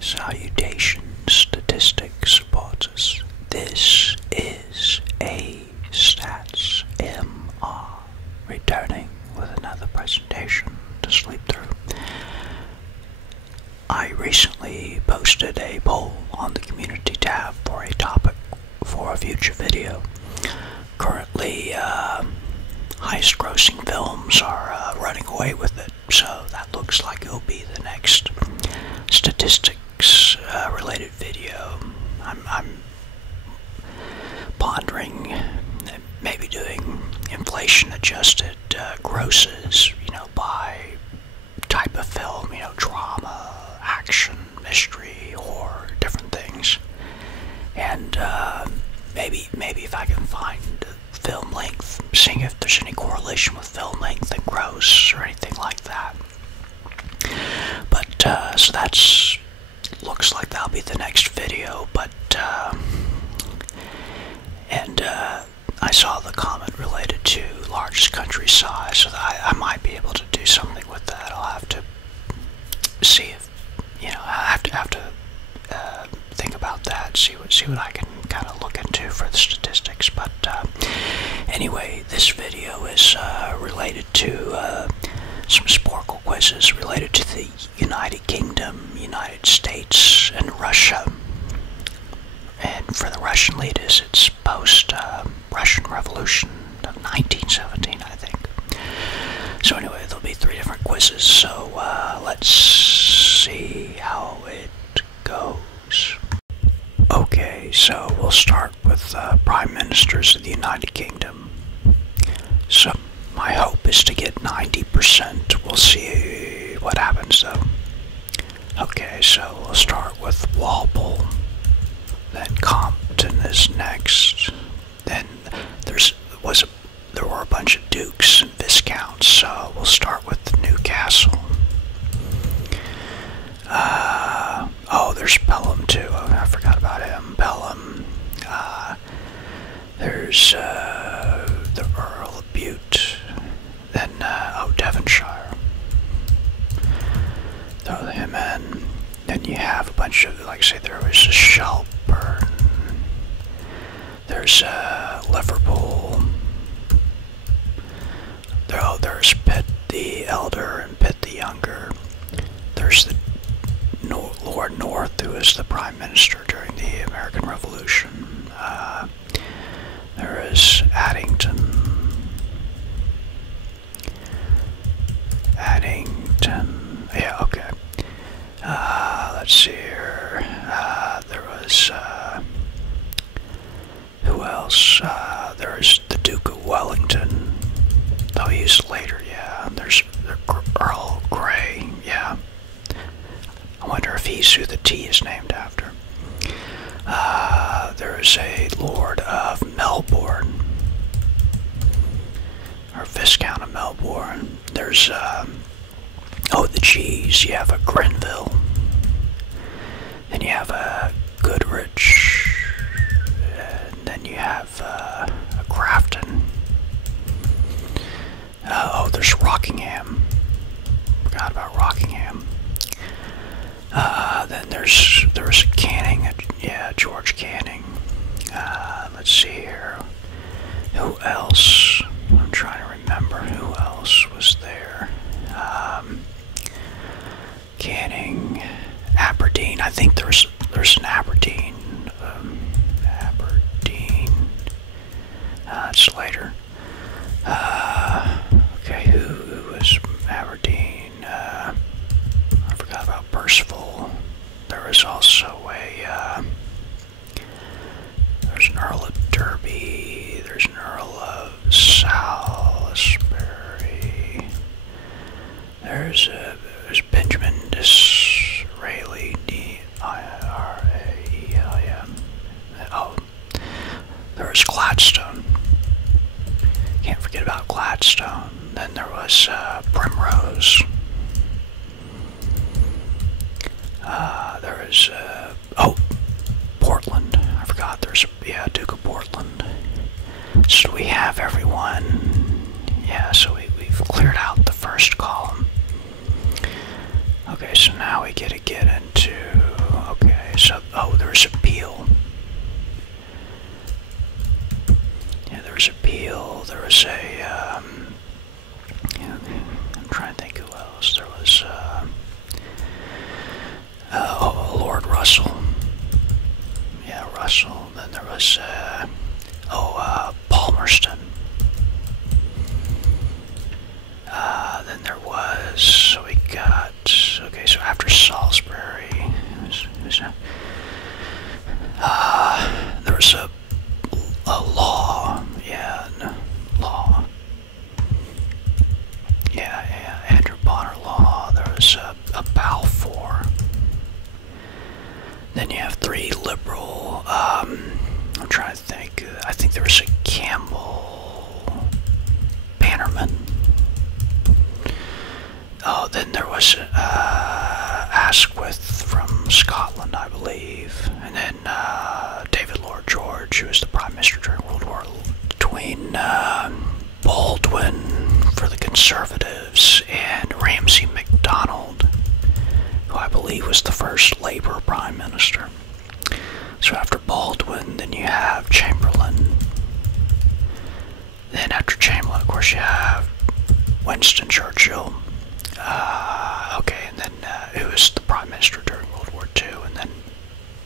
Salutations, statistics supporters. This is a Stats MR, returning with another presentation to sleep through. I recently posted a poll on the community tab for a topic for a future video. Currently, highest grossing films are running away with it, so that looks like it'll be the next statistics related video. I'm pondering maybe doing inflation adjusted grosses, by type of film, drama, action, mystery, horror, different things. And maybe if I can find film length, seeing if there's any correlation with film length and gross or anything like that. But so that's looks like that'll be the next video. But I saw the comment related to largest country size, so that I might be able to do something with that. I'll have to see if I have to think about that. See what I can kind of look into for the statistics. But anyway, this video is related to some Sporcle quizzes related to the United Kingdom, United States, and Russia. And for the Russian leaders, it's post-Russian Revolution of 1917, I think. So anyway, there'll be 3 different quizzes, so let's see how it goes. Okay, so we'll start with Prime Ministers of the United Kingdom. So my hope is to get 90%. We'll see what happens though. Okay, so we'll start with Walpole. Then Compton is next. Then there were a bunch of dukes and viscounts, so we'll start with Newcastle. Oh, there's Pelham too. Oh, I forgot about him. Pelham. There's the Earl of Bute. Then Devonshire. Throw him in. Then you have a bunch of, like say, there was a Shelburne. There's Liverpool. There's Pitt the Elder and Pitt the Younger. There's the Lord North, who is the Prime Minister during the American Revolution. There is Addington. Yeah, okay. Let's see here. There was, who else? There's the Duke of Wellington. Oh, he's later, yeah. There's Earl Grey, yeah. I wonder if he's who the tea is named after. There's a Lord of Melbourne. Or Viscount of Melbourne. There's, the G's. You have a Grenville. Then you have a Goodrich. And then you have a Grafton. There's Rockingham. Forgot about Rockingham. Then there was Canning. Yeah, George Canning. Let's see here. Who else? I'm trying to remember who else was there. Canning, Aberdeen. I think there's an Aberdeen. Aberdeen. It's later. Okay, who was Aberdeen? I forgot about Percival. There was also there's an Earl of Derby. There's an Earl of Salisbury. There's Benjamin Disraeli, D-I-R-A-E-L-M. Oh, there's Gladstone. Can't forget about Gladstone. Then there was Primrose. There is Portland. I forgot. There's Duke of Portland. So we have everyone. Yeah, so we've cleared out the first column. Okay, so now we get into Russell. Yeah, Russell. Then there was, Palmerston. Then there was, so we got, okay, so after Salisbury, there was a Law, yeah, Law. Yeah, Andrew Bonner Law. There was a Balfour. Then you have 3 liberal, I'm trying to think, I think there was a Campbell Bannerman. Oh, then there was Asquith from Scotland, I believe, and then David Lloyd George, who was the Prime Minister during World War between Baldwin for the Conservatives and Ramsay MacDonald, who I believe was the first Labour Prime Minister. So after Baldwin, then you have Chamberlain. Then after Chamberlain, of course, you have Winston Churchill. Okay, and then who was the Prime Minister during World War II, and then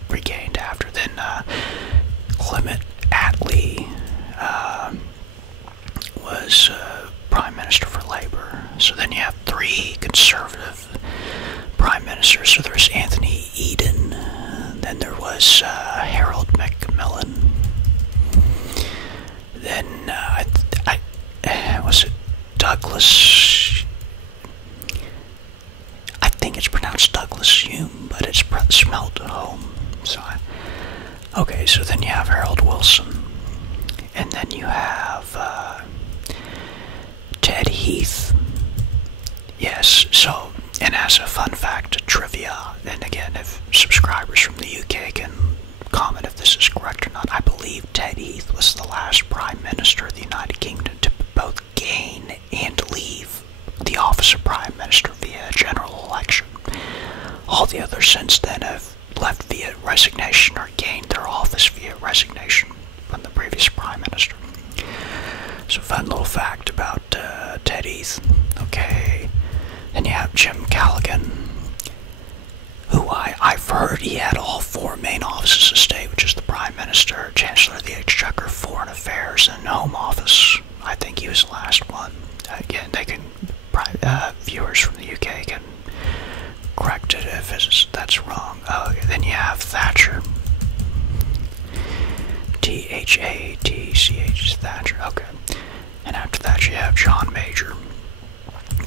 regained after. Then Clement Attlee was Prime Minister for Labour. So then you have 3 Conservative Prime Ministers. So there's Anthony Eden, then there was Harold Macmillan, then was it Douglas? I think it's pronounced Douglas Hume, but it's spelled home. So, okay, so then you have Harold Wilson, and then you have Ted Heath. Yes, so, and as a fun fact, trivia, and again, if subscribers from the UK can comment if this is correct or not, I believe Ted Heath was the last Prime Minister of the United Kingdom to both gain and leave the office of Prime Minister via general election. All the others since then have left via resignation or gained their office via resignation from the previous Prime Minister. So fun little fact about Ted Heath. Okay, then you have Jim Callaghan, who I've heard he had all 4 main offices of state, which is the Prime Minister, Chancellor of the Exchequer, Foreign Affairs, and Home Office. I think he was the last one. Again, they can, viewers from the UK can correct it if that's wrong. Okay, then you have Thatcher. Thatch, Thatcher, okay. And after that you have John Major.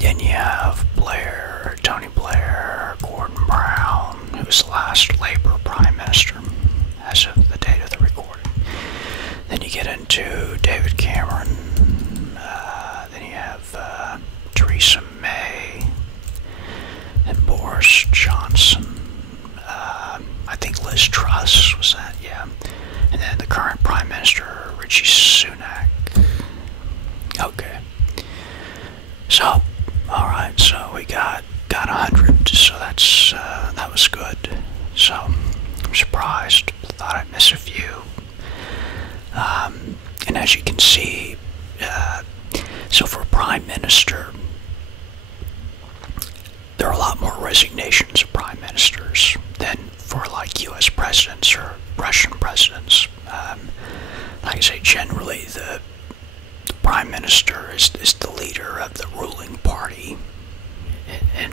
Then you have Blair, Tony Blair, Gordon Brown, who was the last Labour Prime Minister as of the date of the recording. Then you get into David Cameron. Then you have Theresa May and Boris Johnson. I think Liz Truss was that, yeah. And then the current Prime Minister, Rishi Sunak. Okay. So, alright, so we got 100, so that's, that was good. So, I'm surprised, thought I'd miss a few. And as you can see, so for Prime Minister, there are a lot more resignations of Prime Ministers than for like US presidents or Russian presidents. Like I say, generally the Prime Minister is the leader of the ruling party, and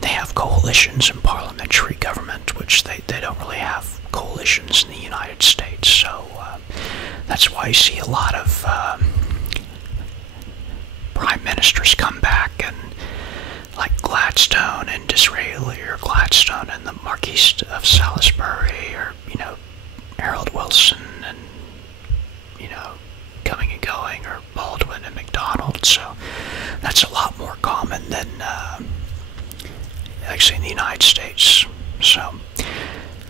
they have coalitions in parliamentary government, which they don't really have coalitions in the United States. So that's why you see a lot of Prime Ministers come back, and like Gladstone and Disraeli, or Gladstone and the Marquis of Salisbury, or, you know, Harold Wilson, and, you know, coming and going, or Baldwin and MacDonald. So that's a lot more common than actually in the United States. So,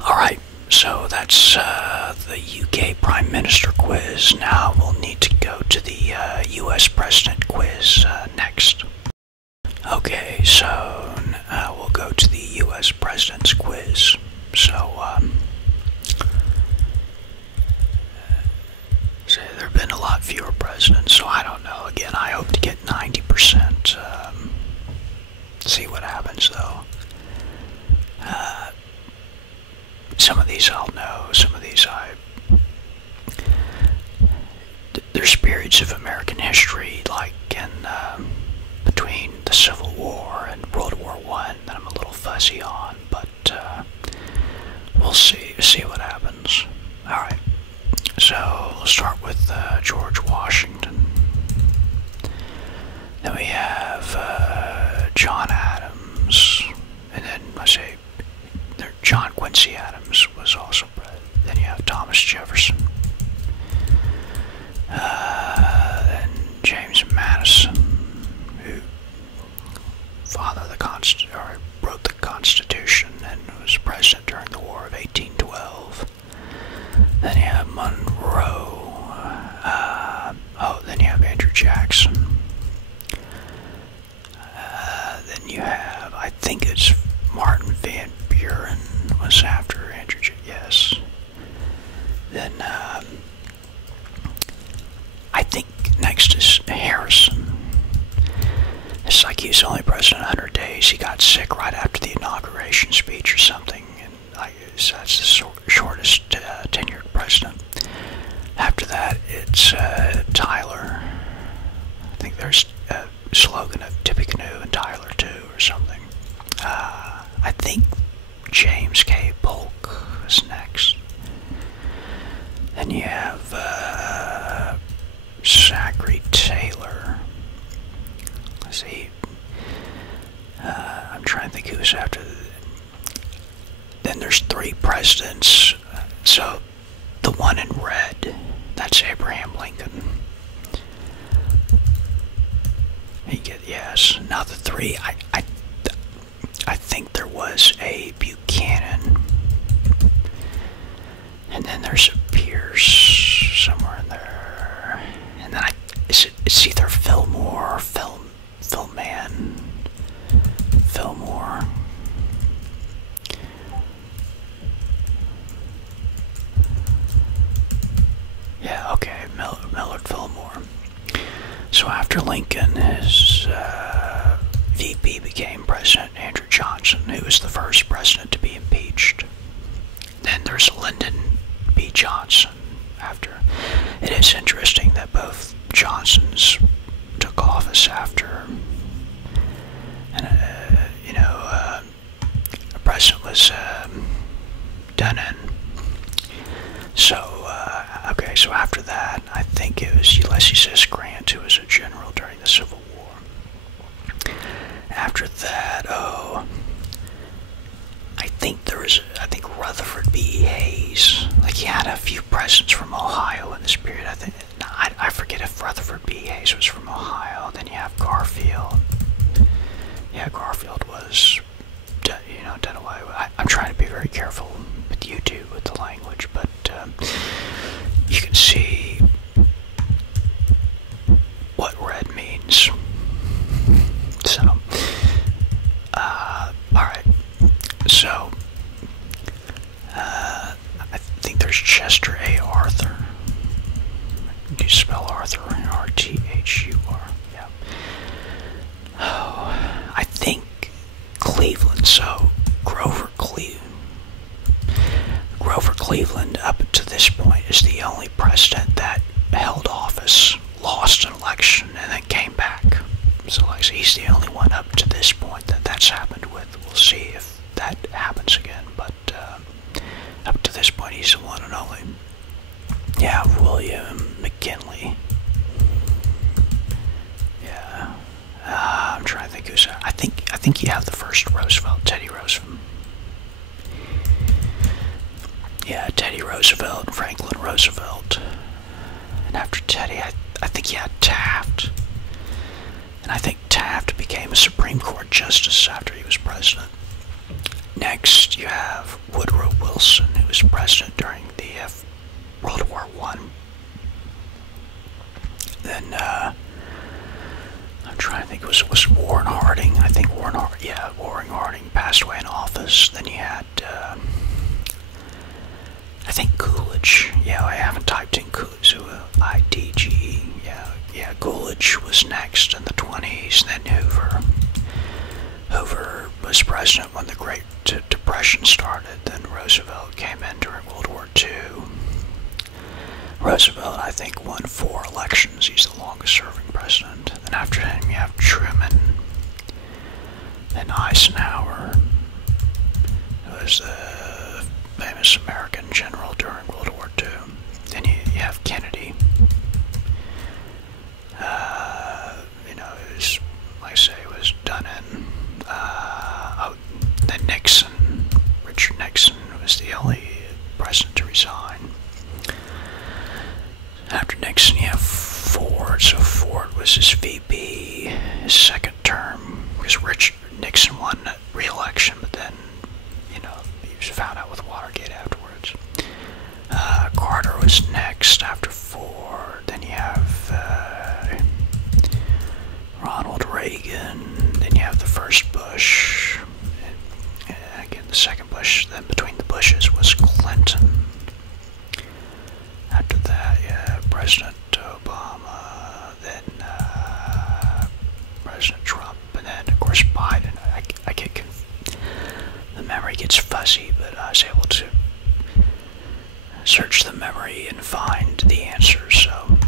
alright, so that's the UK Prime Minister quiz. Now we'll need to go to the US President quiz next. Okay, so we'll go to the US President's quiz. So, there have been a lot fewer presidents, so I don't know. Again, I hope to get 90%. See what happens, though. these I'll know. Some of these there's periods of American history, like in between the Civil War and World War I, that I'm a little fuzzy on, but we'll see what happens. All right. So let's start with George Washington. Then we have John Adams, and then I say John Quincy Adams was also president. Then you have Thomas Jefferson. Then James Madison, who wrote the Constitution and was president during the War of 1812. Then you have Monroe. Then you have Andrew Jackson. Then you have, I think it's Martin Van Buren was after Andrew Jackson. Yes. Then I think next is Harrison. It's like he was only president 100 days. He got sick right after the inauguration speech or something, and that's the shortest tenured president. After that, it's Tyler. I think there's a slogan of Tippecanoe and Tyler too, or something. I think James K. Polk is next. Then you have Zachary Taylor. Let's see. I'm trying to think who was after. Then there's 3 presidents. So the one in red, that's Abraham Lincoln. You get yes. Now the 3, I think there was a Buchanan, and then there's a Pierce somewhere in there, and then it's either Fillmore or Fillmore. Yeah, okay, Millard Fillmore. So after Lincoln, his VP became President Andrew Johnson, who was the first president to be impeached. Then there's Lyndon B. Johnson after. It is interesting that both Johnsons took office after, and a president was done in. So, so after that, I think it was Ulysses S. Grant, who was a general during the Civil War. After that, I think Rutherford B. Hayes. Like, he had a few presidents from Ohio in this period. I forget if Rutherford B. Hayes was from Ohio. Then you have Garfield. Yeah, Garfield was, done away with. I'm trying to be very careful with YouTube with the language, but you can see what red means. So, alright. So, I think there's Chester A. Arthur. Do you spell Arthur? R-T-H-U-R. Yeah. Oh, I think Cleveland. So, Grover Cleveland, up to this point, is the only president that held office, lost an election, and then came back. So, like, he's the only one up to this point that's happened with. We'll see if that happens again, but up to this point, he's the one and only. Yeah, William McKinley. Yeah, I'm trying to think who's. I think you have the first Roosevelt, Teddy Roosevelt. Yeah, Teddy Roosevelt, Franklin Roosevelt. And after Teddy, I think you had Taft. And I think Taft became a Supreme Court justice after he was president. Next, you have Woodrow Wilson, who was president during the World War I. Then, I'm trying to think, was Warren Harding? I think Warren Harding passed away in office. Then you had, I think Coolidge. Yeah, I haven't typed in Coolidge, so I-D-G-E. Yeah, Coolidge was next in the 20s, and then Hoover. Hoover was president when the Great Depression started. Then Roosevelt came in during Roosevelt, I think, won 4 elections. He's the longest-serving president. And after him, you have Truman, then Eisenhower, who was the famous American general during World War II. Then you have Kennedy. It was, like I say, it was done in. Then Nixon, Richard Nixon, was the only president to resign. After Nixon, you have Ford. So Ford was his VP, his second term, because Richard Nixon won re-election, but then, he was found out with Watergate afterwards. Carter was next after Ford. Then you have Ronald Reagan. Then you have the first Bush. And again, the second Bush. Then between the Bushes was Clinton. After that, yeah, President Obama, then President Trump, and then, of course, Biden. I get the memory gets fuzzy, but I was able to search the memory and find the answers. So,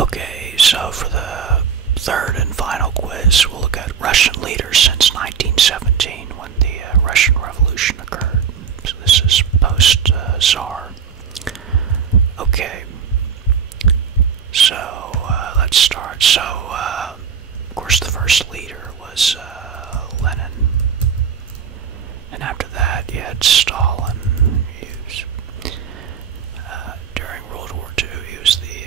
okay, so for the third and final quiz, we'll look at Russian leaders since 1917, when the Russian Revolution occurred. So this is post-Tsar. Okay, so let's start. So, of course, the first leader was Lenin, and after that, you had Stalin. He was, during World War II, he was the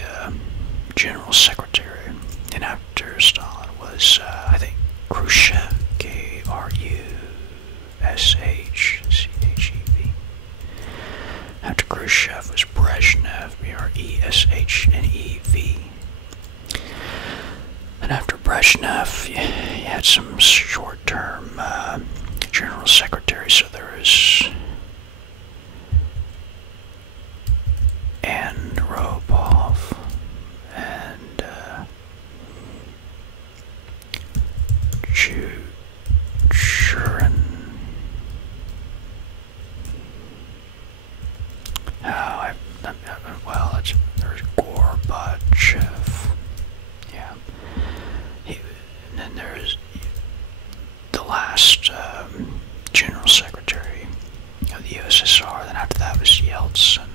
general secretary, and after Stalin was, I think, Khrushchev, K-R-U-S-H-C-H-E-V. After Khrushchev was Brezhnev, B-R-E-S-H-N-E-V. And after Brezhnev, you had some short-term general secretaries. So there is Andropov and Churin. There's Gorbachev. Yeah. And then there's the last General Secretary of the USSR. Then after that was Yeltsin.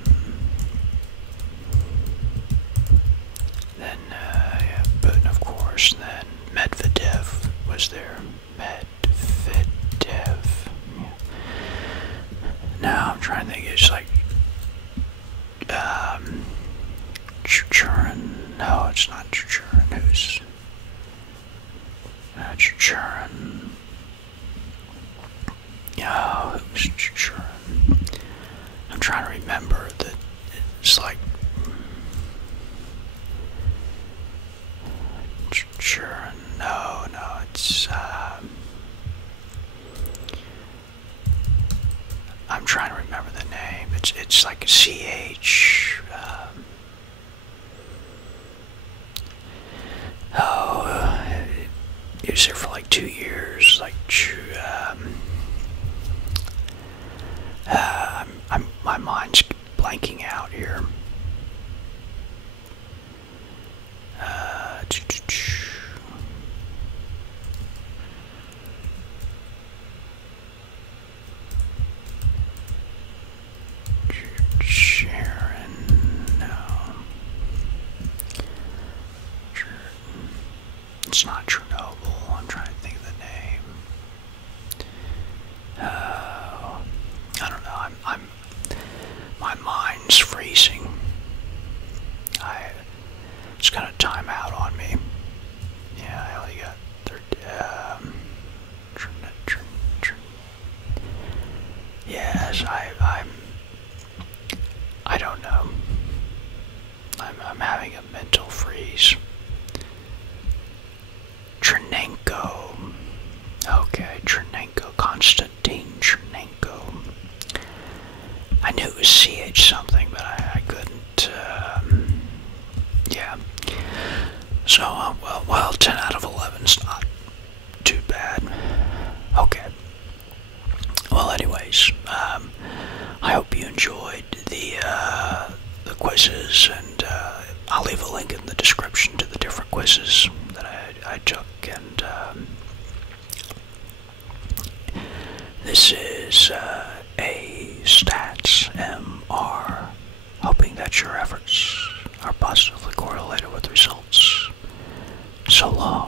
Then, Putin, of course. And then Medvedev was there. Medvedev. Yeah. Now I'm trying to think. It's like Churin. No, it's not Churin. Who's Churin? Oh, who's Churin? I'm trying to remember that it's like Churin. No, it's I'm trying to remember the name. It's like a CH. He was there for like 2 years. Like, my mind's blanking out here. It's not Chernobyl. I'm trying to think of the name. I don't know. My mind's freezing. It's gonna time out on me. Yeah, I only got 30. Yes, I don't know. I'm having a mental freeze. Chernenko. Okay, Chernenko. Konstantin Chernenko. I knew it was CH something, but I couldn't. Yeah. So, well, 10 out of 11's not too bad. Okay. Well, anyways, I hope you enjoyed the quizzes, and in the description to the different quizzes that I took, and this is a stats MR, hoping that your efforts are positively correlated with results. So long.